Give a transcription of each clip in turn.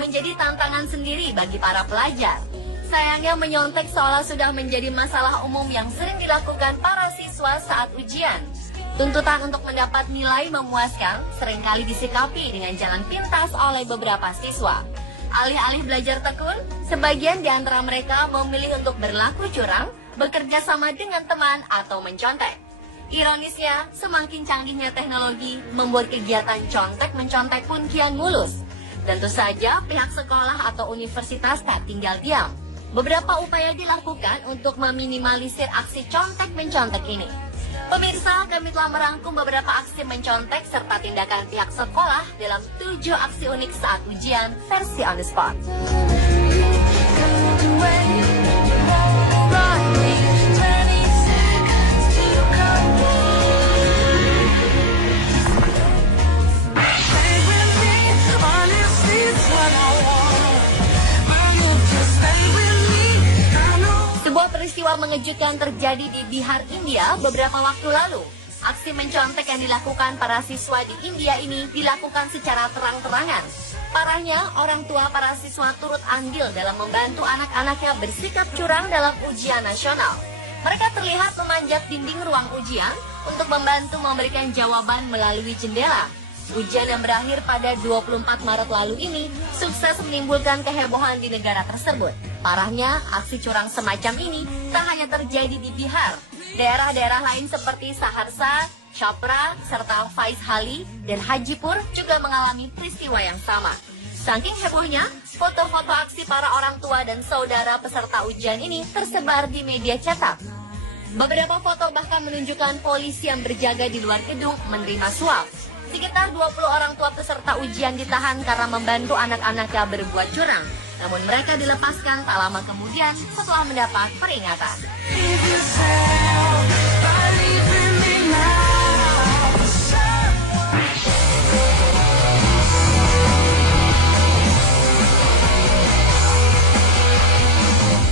menjadi tantangan sendiri bagi para pelajar. Sayangnya menyontek seolah sudah menjadi masalah umum yang sering dilakukan para siswa saat ujian. Tuntutan untuk mendapat nilai memuaskan seringkali disikapi dengan jalan pintas oleh beberapa siswa. Alih-alih belajar tekun, sebagian di antara mereka memilih untuk berlaku curang, bekerja sama dengan teman, atau mencontek. Ironisnya, semakin canggihnya teknologi membuat kegiatan contek-mencontek pun kian mulus. Tentu saja pihak sekolah atau universitas tak tinggal diam. Beberapa upaya dilakukan untuk meminimalisir aksi contek-mencontek ini. Pemirsa, kami telah merangkum beberapa aksi mencontek serta tindakan pihak sekolah dalam 7 aksi unik saat ujian versi on the spot. Sebuah peristiwa mengejutkan terjadi di Bihar, India beberapa waktu lalu. Aksi mencontek yang dilakukan para siswa di India ini dilakukan secara terang-terangan. Parahnya, orang tua para siswa turut andil dalam membantu anak-anaknya bersikap curang dalam ujian nasional. Mereka terlihat memanjat dinding ruang ujian untuk membantu memberikan jawaban melalui jendela. Ujian yang berakhir pada 24 Maret lalu ini sukses menimbulkan kehebohan di negara tersebut. Parahnya, aksi curang semacam ini tak hanya terjadi di Bihar. Daerah-daerah lain seperti Saharsa, Chopra, serta Vaishali dan Hajipur juga mengalami peristiwa yang sama. Saking hebohnya, foto-foto aksi para orang tua dan saudara peserta ujian ini tersebar di media cetak. Beberapa foto bahkan menunjukkan polisi yang berjaga di luar gedung menerima suap. Sekitar 20 orang tua peserta ujian ditahan karena membantu anak-anaknya berbuat curang. Namun mereka dilepaskan tak lama kemudian setelah mendapat peringatan.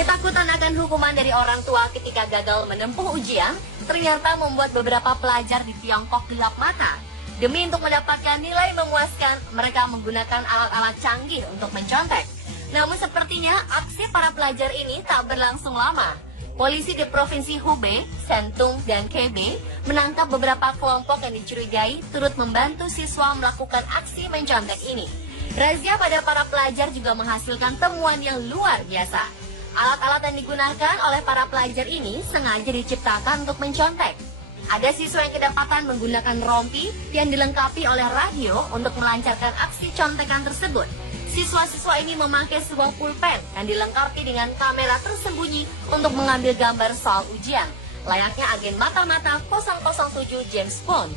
Ketakutan akan hukuman dari orang tua ketika gagal menempuh ujian ternyata membuat beberapa pelajar di Tiongkok gelap mata. Demi untuk mendapatkan nilai memuaskan, mereka menggunakan alat-alat canggih untuk mencontek. Namun sepertinya aksi para pelajar ini tak berlangsung lama. Polisi di Provinsi Hubei, Sentung, dan Hebei menangkap beberapa kelompok yang dicurigai turut membantu siswa melakukan aksi mencontek ini. Razia pada para pelajar juga menghasilkan temuan yang luar biasa. Alat-alat yang digunakan oleh para pelajar ini sengaja diciptakan untuk mencontek. Ada siswa yang kedapatan menggunakan rompi yang dilengkapi oleh radio untuk melancarkan aksi contekan tersebut. Siswa-siswa ini memakai sebuah pulpen yang dilengkapi dengan kamera tersembunyi untuk mengambil gambar soal ujian, layaknya agen mata-mata 007 James Bond.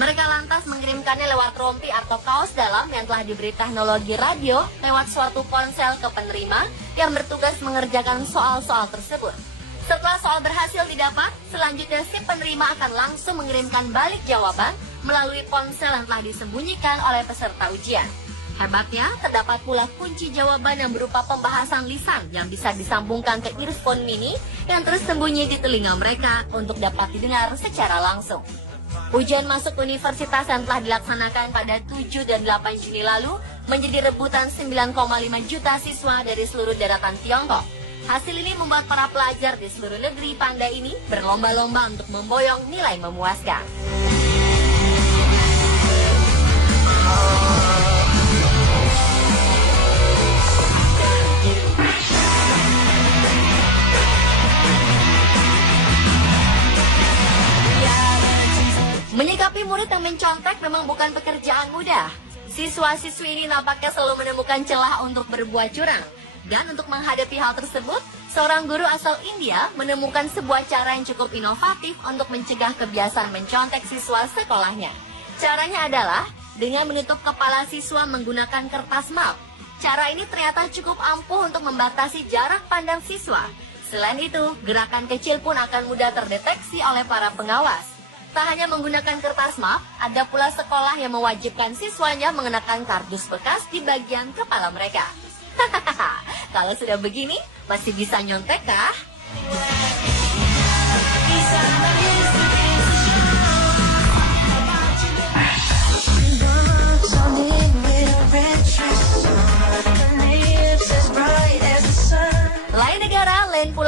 Mereka lantas mengirimkannya lewat rompi atau kaos dalam yang telah diberi teknologi radio lewat suatu ponsel ke penerima yang bertugas mengerjakan soal-soal tersebut. Setelah soal berhasil didapat, selanjutnya si penerima akan langsung mengirimkan balik jawaban melalui ponsel yang telah disembunyikan oleh peserta ujian. Hebatnya, terdapat pula kunci jawaban yang berupa pembahasan lisan yang bisa disambungkan ke earphone mini yang tersembunyi di telinga mereka untuk dapat didengar secara langsung. Ujian masuk universitas yang telah dilaksanakan pada 7 dan 8 Juni lalu menjadi rebutan 9,5 juta siswa dari seluruh daratan Tiongkok. Hasil ini membuat para pelajar di seluruh negeri pandai ini berlomba-lomba untuk memboyong nilai memuaskan. Menyikapi murid yang mencontek memang bukan pekerjaan mudah. Siswa-siswi ini nampaknya selalu menemukan celah untuk berbuat curang. Dan untuk menghadapi hal tersebut, seorang guru asal India menemukan sebuah cara yang cukup inovatif untuk mencegah kebiasaan mencontek siswa sekolahnya. Caranya adalah dengan menutup kepala siswa menggunakan kertas map. Cara ini ternyata cukup ampuh untuk membatasi jarak pandang siswa. Selain itu, gerakan kecil pun akan mudah terdeteksi oleh para pengawas. Tak hanya menggunakan kertas map, ada pula sekolah yang mewajibkan siswanya mengenakan kardus bekas di bagian kepala mereka. Hahaha, kalau sudah begini, masih bisa nyontek kah?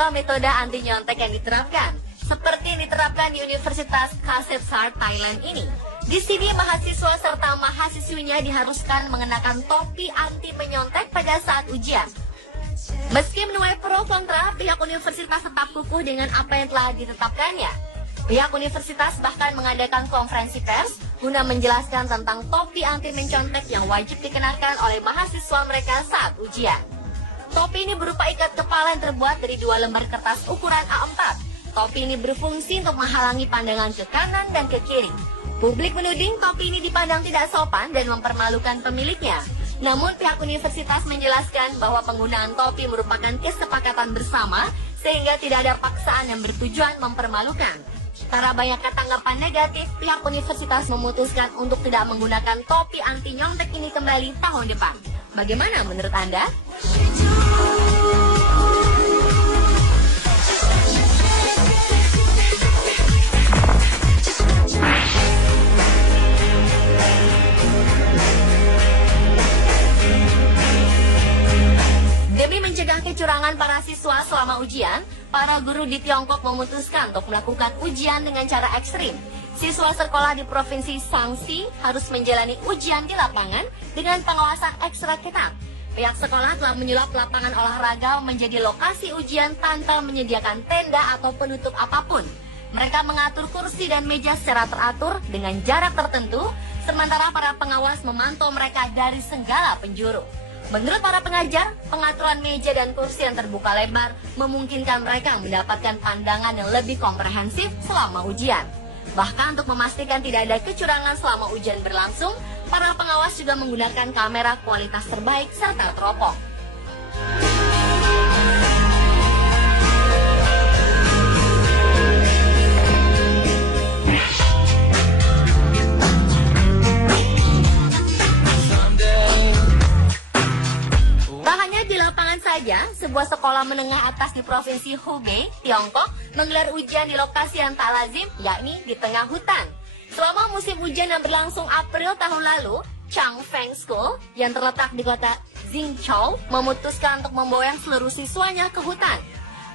beragam metode anti nyontek yang diterapkan, seperti yang diterapkan di Universitas Kasetsart Thailand ini. Di sini mahasiswa serta mahasiswinya diharuskan mengenakan topi anti menyontek pada saat ujian. Meski menuai pro kontra, pihak universitas tetap kukuh dengan apa yang telah ditetapkannya. Pihak universitas bahkan mengadakan konferensi pers guna menjelaskan tentang topi anti mencontek yang wajib dikenakan oleh mahasiswa mereka saat ujian. Topi ini berupa ikat kepala yang terbuat dari 2 lembar kertas ukuran A4. Topi ini berfungsi untuk menghalangi pandangan ke kanan dan ke kiri. Publik menuding topi ini dipandang tidak sopan dan mempermalukan pemiliknya. Namun pihak universitas menjelaskan bahwa penggunaan topi merupakan kesepakatan bersama sehingga tidak ada paksaan yang bertujuan mempermalukan. Karena banyaknya tanggapan negatif, pihak universitas memutuskan untuk tidak menggunakan topi anti nyontek ini kembali tahun depan. Bagaimana menurut Anda? Demi mencegah kecurangan para siswa selama ujian, para guru di Tiongkok memutuskan untuk melakukan ujian dengan cara ekstrim. Siswa sekolah di Provinsi Shaanxi harus menjalani ujian di lapangan dengan pengawasan ekstra ketat. Pihak sekolah telah menyulap lapangan olahraga menjadi lokasi ujian tanpa menyediakan tenda atau penutup apapun. Mereka mengatur kursi dan meja secara teratur dengan jarak tertentu, sementara para pengawas memantau mereka dari segala penjuru. Menurut para pengajar, pengaturan meja dan kursi yang terbuka lebar memungkinkan mereka mendapatkan pandangan yang lebih komprehensif selama ujian. Bahkan untuk memastikan tidak ada kecurangan selama ujian berlangsung, para pengawas juga menggunakan kamera kualitas terbaik serta teropong. Saja, sebuah sekolah menengah atas di Provinsi Hubei, Tiongkok, menggelar ujian di lokasi yang tak lazim, yakni di tengah hutan. Selama musim ujian yang berlangsung April tahun lalu, Changfeng School yang terletak di kota Xingqiu memutuskan untuk memboyong seluruh siswanya ke hutan.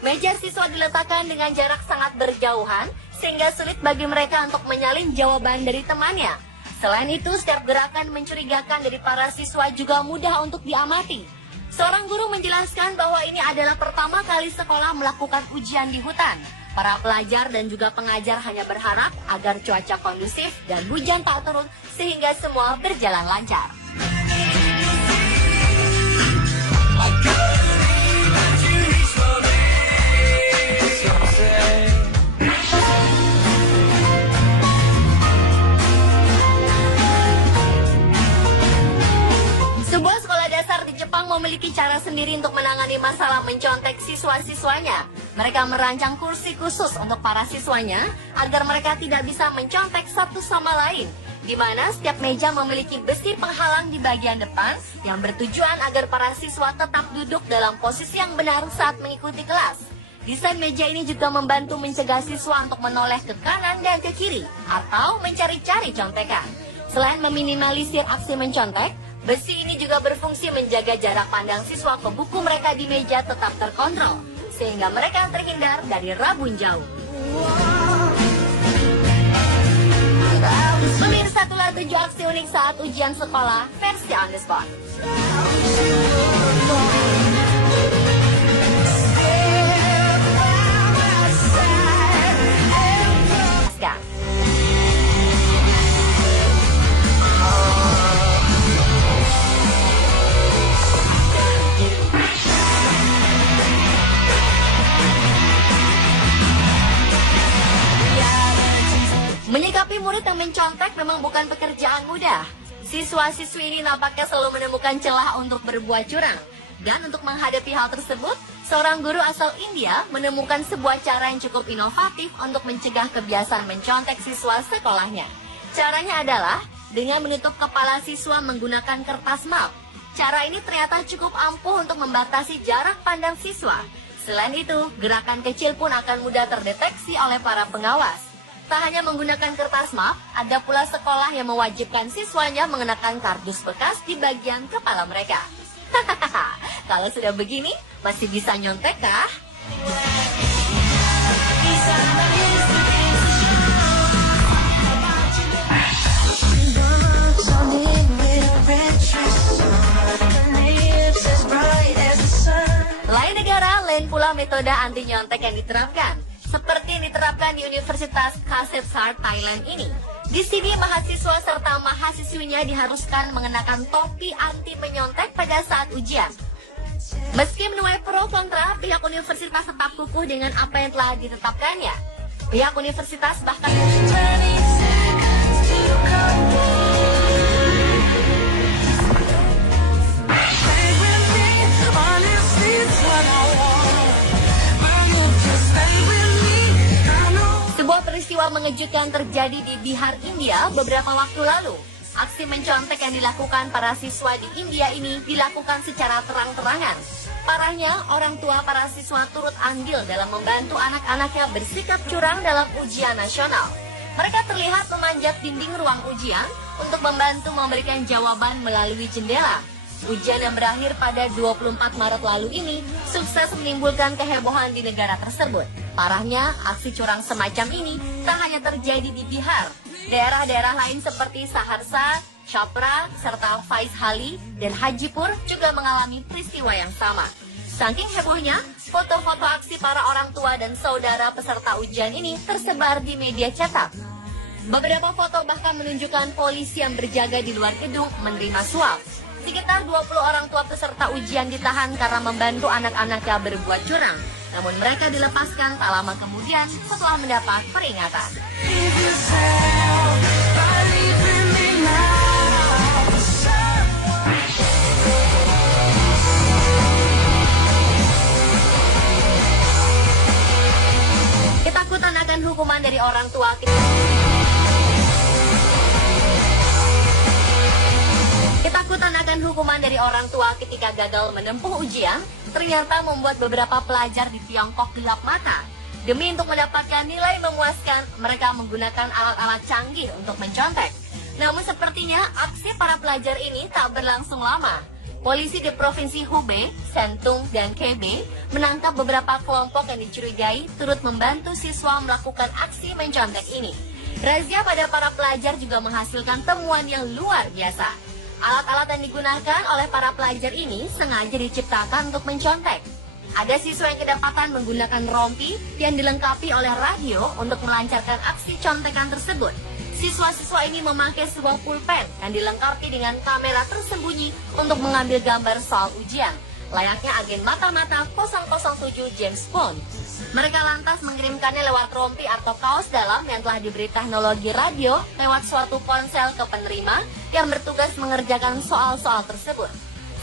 Meja siswa diletakkan dengan jarak sangat berjauhan, sehingga sulit bagi mereka untuk menyalin jawaban dari temannya. Selain itu, setiap gerakan mencurigakan dari para siswa juga mudah untuk diamati. Seorang guru menjelaskan bahwa ini adalah pertama kali sekolah melakukan ujian di hutan. Para pelajar dan juga pengajar hanya berharap agar cuaca kondusif dan hujan tak turun sehingga semua berjalan lancar. Memiliki cara sendiri untuk menangani masalah mencontek siswa-siswanya. Mereka merancang kursi khusus untuk para siswanya agar mereka tidak bisa mencontek satu sama lain, di mana setiap meja memiliki besi penghalang di bagian depan yang bertujuan agar para siswa tetap duduk dalam posisi yang benar saat mengikuti kelas. Desain meja ini juga membantu mencegah siswa untuk menoleh ke kanan dan ke kiri atau mencari-cari contekan. Selain meminimalisir aksi mencontek, besi ini juga berfungsi menjaga jarak pandang siswa ke buku mereka di meja tetap terkontrol, sehingga mereka terhindar dari rabun jauh. Pemirsa, itulah 7 aksi unik saat ujian sekolah versi on the spot. Menyikapi murid yang mencontek memang bukan pekerjaan mudah. Siswa-siswi ini nampaknya selalu menemukan celah untuk berbuat curang. Dan untuk menghadapi hal tersebut, seorang guru asal India menemukan sebuah cara yang cukup inovatif untuk mencegah kebiasaan mencontek siswa sekolahnya. Caranya adalah dengan menutup kepala siswa menggunakan kertas map. Cara ini ternyata cukup ampuh untuk membatasi jarak pandang siswa. Selain itu, gerakan kecil pun akan mudah terdeteksi oleh para pengawas. Tak hanya menggunakan kertas map, ada pula sekolah yang mewajibkan siswanya mengenakan kardus bekas di bagian kepala mereka. Hahaha, kalau sudah begini, masih bisa nyontek kah? metode anti nyontek yang diterapkan, seperti yang diterapkan di Universitas Kasetsart Thailand ini. Di sini mahasiswa serta mahasiswinya diharuskan mengenakan topi anti menyontek pada saat ujian. Meski menuai pro kontra, pihak universitas tetap kukuh dengan apa yang telah ditetapkannya. Pihak universitas bahkan sebuah peristiwa mengejutkan terjadi di Bihar, India beberapa waktu lalu. Aksi mencontek yang dilakukan para siswa di India ini dilakukan secara terang-terangan. Parahnya, orang tua para siswa turut andil dalam membantu anak-anaknya bersikap curang dalam ujian nasional. Mereka terlihat memanjat dinding ruang ujian untuk membantu memberikan jawaban melalui jendela. Ujian yang berakhir pada 24 Maret lalu ini sukses menimbulkan kehebohan di negara tersebut. Parahnya, aksi curang semacam ini tak hanya terjadi di Bihar. Daerah-daerah lain seperti Saharsa, Chhapra, serta Vaishali dan Hajipur juga mengalami peristiwa yang sama. Saking hebohnya, foto-foto aksi para orang tua dan saudara peserta ujian ini tersebar di media cetak. Beberapa foto bahkan menunjukkan polisi yang berjaga di luar gedung menerima suap. Sekitar 20 orang tua peserta ujian ditahan karena membantu anak-anaknya berbuat curang. Namun mereka dilepaskan tak lama kemudian setelah mendapat peringatan. Ketakutan akan hukuman dari orang tua. Ketakutan akan hukuman dari orang tua ketika gagal menempuh ujian ternyata membuat beberapa pelajar di Tiongkok gelap mata. Demi untuk mendapatkan nilai memuaskan, mereka menggunakan alat-alat canggih untuk mencontek. Namun sepertinya aksi para pelajar ini tak berlangsung lama. Polisi di Provinsi Hubei, Sentung, dan Hebei menangkap beberapa kelompok yang dicurigai turut membantu siswa melakukan aksi mencontek ini. Razia pada para pelajar juga menghasilkan temuan yang luar biasa. Alat-alat yang digunakan oleh para pelajar ini sengaja diciptakan untuk mencontek. Ada siswa yang kedapatan menggunakan rompi yang dilengkapi oleh radio untuk melancarkan aksi contekan tersebut. Siswa-siswa ini memakai sebuah pulpen yang dilengkapi dengan kamera tersembunyi untuk mengambil gambar soal ujian, layaknya agen mata-mata 007 James Bond. Mereka lantas mengirimkannya lewat rompi atau kaos dalam yang telah diberi teknologi radio lewat suatu ponsel ke penerima yang bertugas mengerjakan soal-soal tersebut.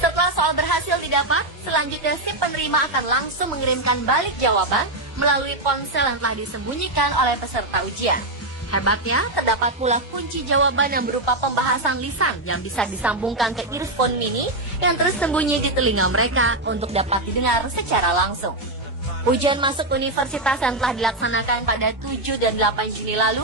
Setelah soal berhasil didapat, selanjutnya si penerima akan langsung mengirimkan balik jawaban melalui ponsel yang telah disembunyikan oleh peserta ujian. Hebatnya, terdapat pula kunci jawaban yang berupa pembahasan lisan yang bisa disambungkan ke earphone mini yang tersembunyi di telinga mereka untuk dapat didengar secara langsung. Ujian masuk universitas yang telah dilaksanakan pada 7 dan 8 Juni lalu